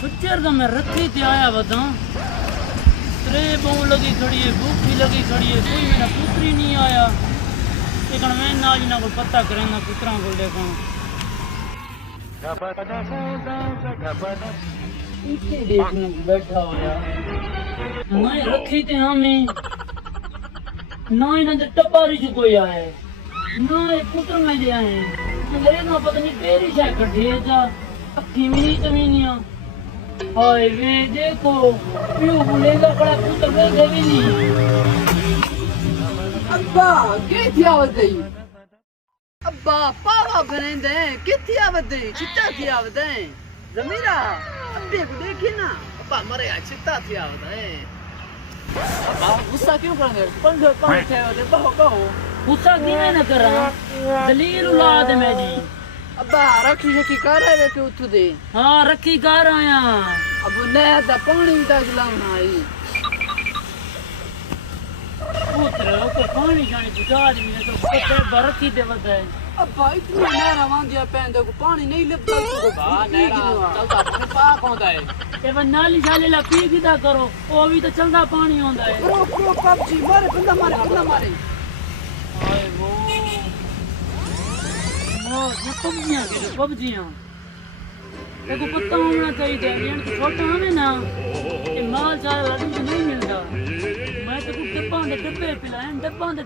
फज्जर दा मैं रखी ते आया वदा त्रे बहु लगी खड़ी है, भूखी लगी खड़ी है, कोई मेरा पुत्री नहीं आया। लेकिन मैं ना जी ना को पता करेंगा पुत्रा को देखा बैठा होया मैं रखी ते हमें ना इन्हें टपारी जो कोई आए ना ये पुत्र में जे आए मेरे ना पता नहीं तेरी शायद कटी है जा अक्खी में नहीं जमीनिया हाय वे देखो प्यू बुलेगा बड़ा पुत्र बैठे भी नहीं। अब्बा किथे आवदे अब्बा पावा बनेंदे किथे आवदे चिट्टा थी आवदे जमीरा अब्बे को देखी ना अब्बा मरे आ चिट्टा थी आवदे अब्बा गुस्सा क्यों कर रहे हो पंख पंख थे दे कहो गुस्सा किवें न करा दलील औलाद मेरी अब्बा रखी शकी कर रहे थे उठ दे हां रखी कर आया अब ने दा पानी दा गिलाना आई पुत्र को पानी जाने बुझा दी ने तो पत्ते बरखी दे वदा अब्बा इतनी नहरा वांदिया पैंदे को पानी नहीं लगता तो बा नहरा चलता अपने पाक होता है ए वो नाली शाले ला पी कीदा करो ओ भी तो चलदा पानी होंदा है रो पबजी मारे बंदा मारे हाय वो ये पबजियां के पबजियां देखो पत्ता होना चाहिए यानी कि छोटा हमें ना ये माल चाल आदमी को नहीं मिलता मैं तो कुछ डब्बा दे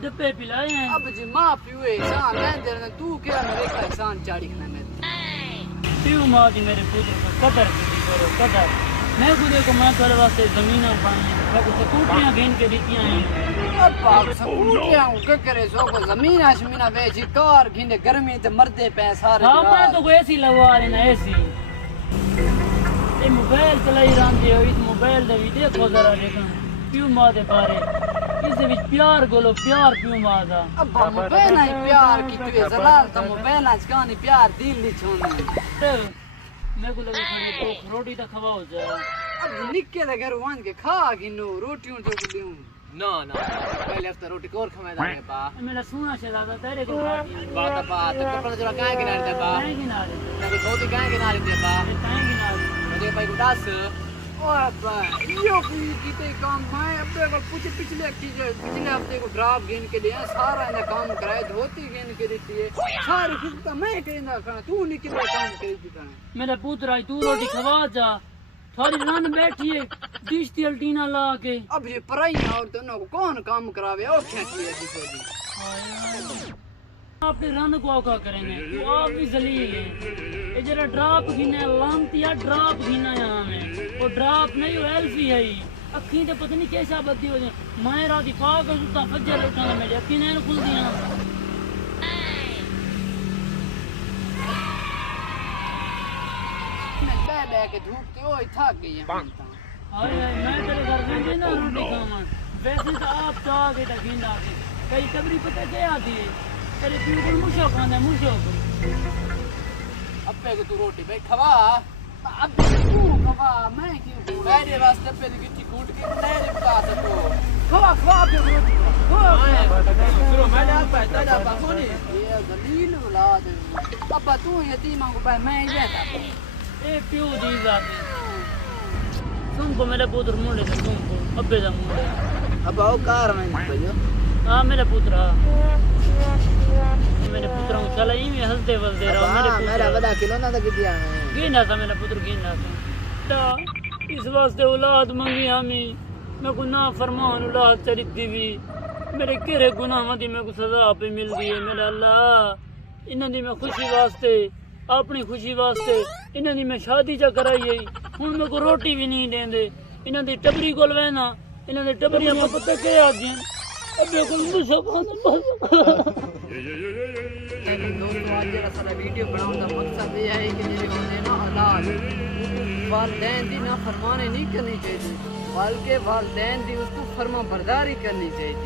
डब्बे पिलाए हैं अब जी मां पिए इंसान लेंदे ने तू क्या मेरे का इंसान चाड़ी खना में पियो मां जी मेरे पुत्र को कदर करो कदर मैं खुद को मां तेरे वास्ते जमीन पानी मैं कुछ टूटियां घेन के दीतियां हैं अब बाप सपूटियां के करे सो को जमीन आसमीना बेची कार घिने गर्मी ते मरदे पे सारे हां मैं तो कोई ऐसी लगवा लेना ऐसी ये मोबाइल चलाई रंदे हो इस मोबाइल दे भी देखो जरा देखो पियो मां दे बारे इस विच प्यार गोलो प्यार पियो मां दा अब मोबाइल आई प्यार की तू जलाल तो मोबाइल आज कहानी प्यार दिल नी छोने मैं को लगे थोड़ी तो रोटी तो खवाओ जा अब निक्के दे घर वान के खा गिनो रोटियों तो लियो ना पहले हफ्ता रोटी कोर खमे दाने बा मेरा सुना शहजादा तेरे को खाती बात तो कपड़ा जरा काहे किनारे दे बा काहे किनारे तेरी गोदी काहे किनारे दे बा काहे किनारे मुझे भाई को दास ओ बा यो की ते काम मैं अपने को पूछे पिछले हफ्ते को ड्राप गेन के लिए सारा ने काम कराए धोती गेन के लिए सारी खुद मैं कहना खाना तू निकल काम कर दी मेरे पुत्र आई तू रोटी खवा जा थोड़ी रन बैठी है डिश टीना ला के अब ये पराई और दोनों को कौन काम करावे और क्या किए जी आपने रन को औका करेंगे तू आप भी जलील है ये जरा ड्राप गिना लांतिया ड्राप गिना यहाँ में वो ड्राप नहीं वो एल्फी है अखी तो पता नहीं कैसा बद्दी हो जाए मैं राती पाक सुता फज्जर उठाना मेरी अखी नहीं खुल दिया के धूप ते ओए थक गई है हाय मैं तेरे घर में ना रोटी खावा वैसे तो आप चाह के गिंदा के कई कबरी पता क्या आती है तेरे बिल्कुल मुशो खाना मुशो अब्बे को तू रोटी भाई खवा अब तू खवा मैं क्यों मेरे वास्ते पे की कूट के नहीं बता सको खवा पे रोटी खवा मैं आप पैसा जा बाकोनी ये जलील औलाद अब्बा तू यतीम को भाई मैं ये था ए प्यो दी जाती सुन को मेरे पुत्र मुंडे से सुन को अब्बे दा मुंडे अब आओ कार में भैया हां मेरे पुत्र को चला ही में हंसते वलदे रहो मेरे पुत्र मेरा बड़ा किलो ना तो किया गिना था मेरा पुत्र गिना था इस वास्ते औलाद मंगी हमें मैं को ना फरमान औलाद तेरी दीवी मेरे केरे गुनाह दी मेरे को सजा पे मिल गई है मेरा अल्लाह इन्हां दी मैं खुशी वास्ते अपनी खुशी वास्ते इन्हां दी मैं शादी चा कराई है हुन मेरे को रोटी भी नहीं देंदे इन्हां दी टबरी कोल वहना इन्हां दी टबरियां में पता क्या आदियां अबे को मुझे दोस्तों आज जरा सारा वीडियो बनाने का मकसद ये है कि मेरे होने ना औलाद वालिदैन दी ना फरमाने नहीं करनी चाहिए बल्कि वालिदैन दी उसको फरमा बरदारी करनी चाहिए।